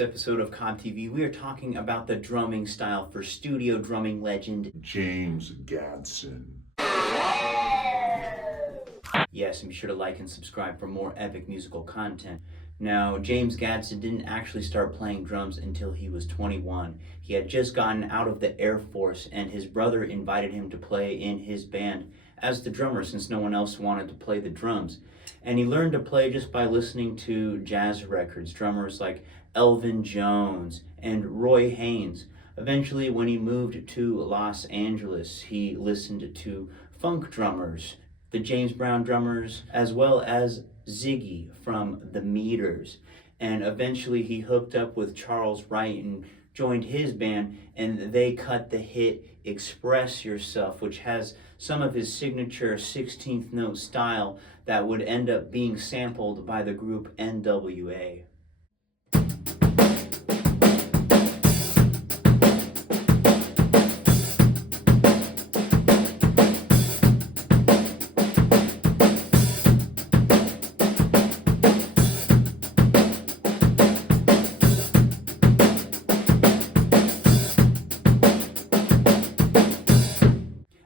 this episode of CobbTV, we are talking about the drumming style for studio drumming legend James Gadson. Yes, and be sure to like and subscribe for more epic musical content. Now, James Gadson didn't actually start playing drums until he was 21. He had just gotten out of the Air Force, and his brother invited him to play in his band as the drummer since no one else wanted to play the drums. And he learned to play just by listening to jazz records, drummers like Elvin Jones and Roy Haynes. Eventually, when he moved to Los Angeles, he listened to funk drummers, the James Brown drummers, as well as Ziggy from the Meters. And eventually he hooked up with Charles Wright and joined his band, and they cut the hit Express Yourself, which has some of his signature 16th note style that would end up being sampled by the group NWA.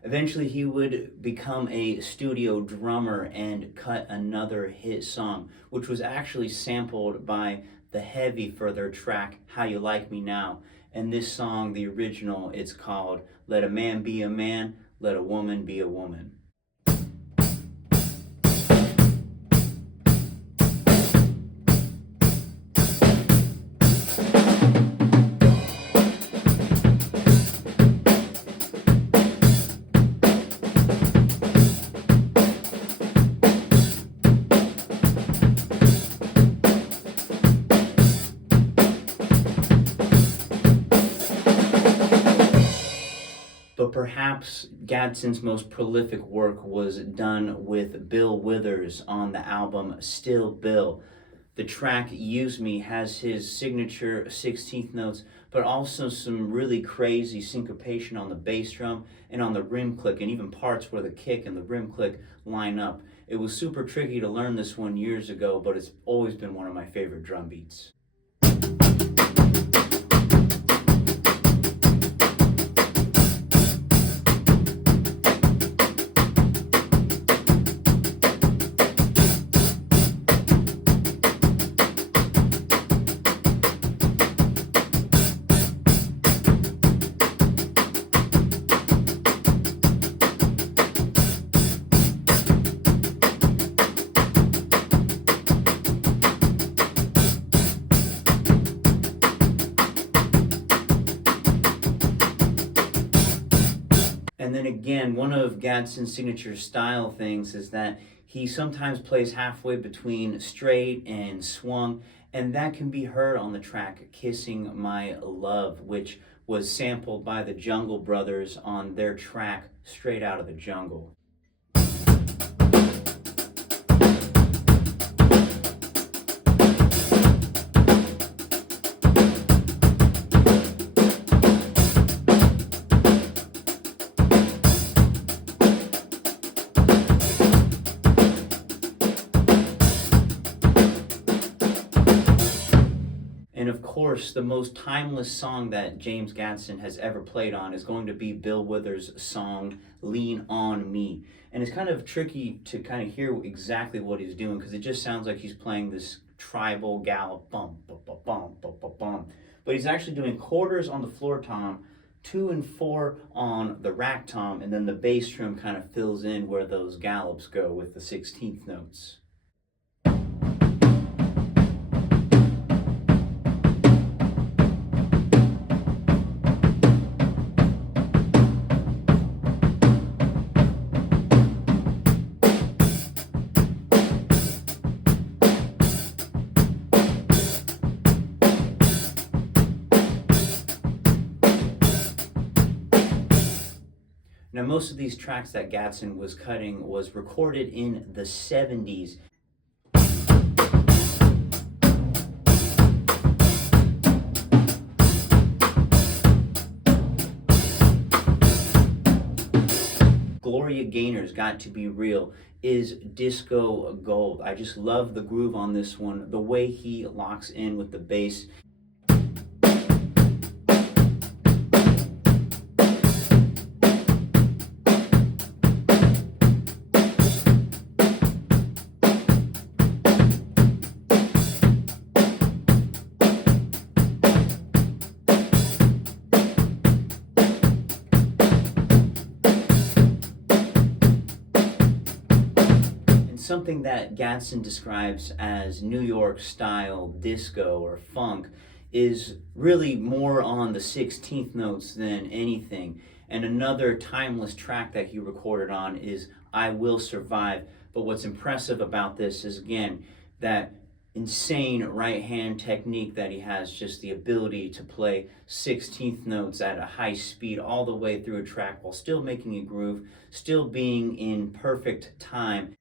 Eventually he would become a studio drummer and cut another hit song, which was actually sampled by the Heavy for their track How You Like Me Now. And this song, the original, it's called Let a Man Be a Man, Let a Woman Be a Woman. But perhaps Gadson's most prolific work was done with Bill Withers on the album Still Bill. The track Use Me has his signature 16th notes, but also some really crazy syncopation on the bass drum and on the rim click, and even parts where the kick and the rim click line up. It was super tricky to learn this one years ago, but it's always been one of my favorite drum beats. And then again, one of Gadson's signature style things is that he sometimes plays halfway between straight and swung, and that can be heard on the track Kissing My Love, which was sampled by the Jungle Brothers on their track Straight Out of the Jungle. And of course, the most timeless song that James Gadson has ever played on is going to be Bill Withers' song, Lean On Me. And it's kind of tricky to kind of hear exactly what he's doing because it just sounds like he's playing this tribal gallop, bum, bum, bum, bum, bum, bum, bum. But he's actually doing quarters on the floor tom, 2 and 4 on the rack tom, and then the bass drum kind of fills in where those gallops go with the 16th notes. Now, most of these tracks that Gadson was cutting was recorded in the 70s. Gloria Gaynor's Got to Be Real is disco gold. I just love the groove on this one, the way he locks in with the bass. something that Gadson describes as New York style disco or funk is really more on the 16th notes than anything. And another timeless track that he recorded on is I Will Survive. But what's impressive about this is, again, that insane right hand technique that he has, just the ability to play 16th notes at a high speed all the way through a track while still making a groove, still being in perfect time.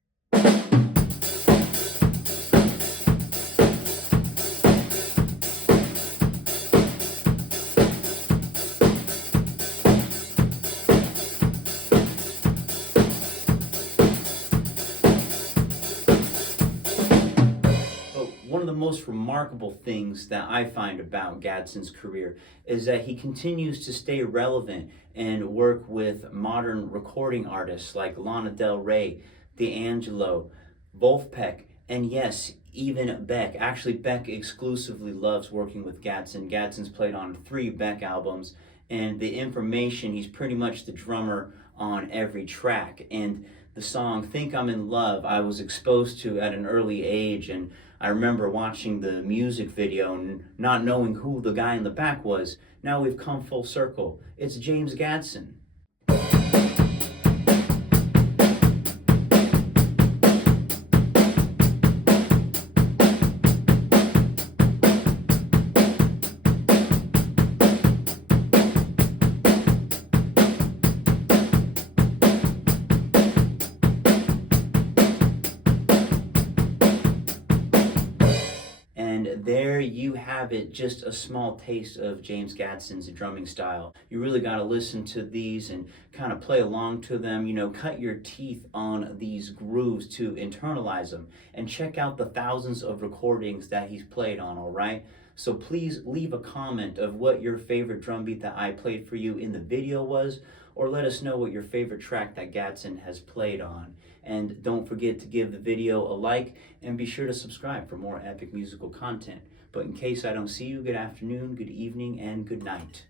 One of the most remarkable things that I find about Gadson's career is that he continues to stay relevant and work with modern recording artists like Lana Del Rey, D'Angelo, Wolfpack, and yes, even Beck. Actually, Beck exclusively loves working with Gadson. Gadson's played on 3 Beck albums, and the information, he's pretty much the drummer on every track. And the song Think I'm in Love, I was exposed to at an early age, and I remember watching the music video and not knowing who the guy in the back was. Now we've come full circle. It's James Gadson. There you have it, just a small taste of James Gadson's drumming style. You really got to listen to these and kind of play along to them, cut your teeth on these grooves to internalize them, and check out the thousands of recordings that he's played on, all right? So please leave a comment of what your favorite drum beat that I played for you in the video was, or let us know what your favorite track that Gadson has played on. And don't forget to give the video a like and be sure to subscribe for more epic musical content. But in case I don't see you, good afternoon, good evening, and good night.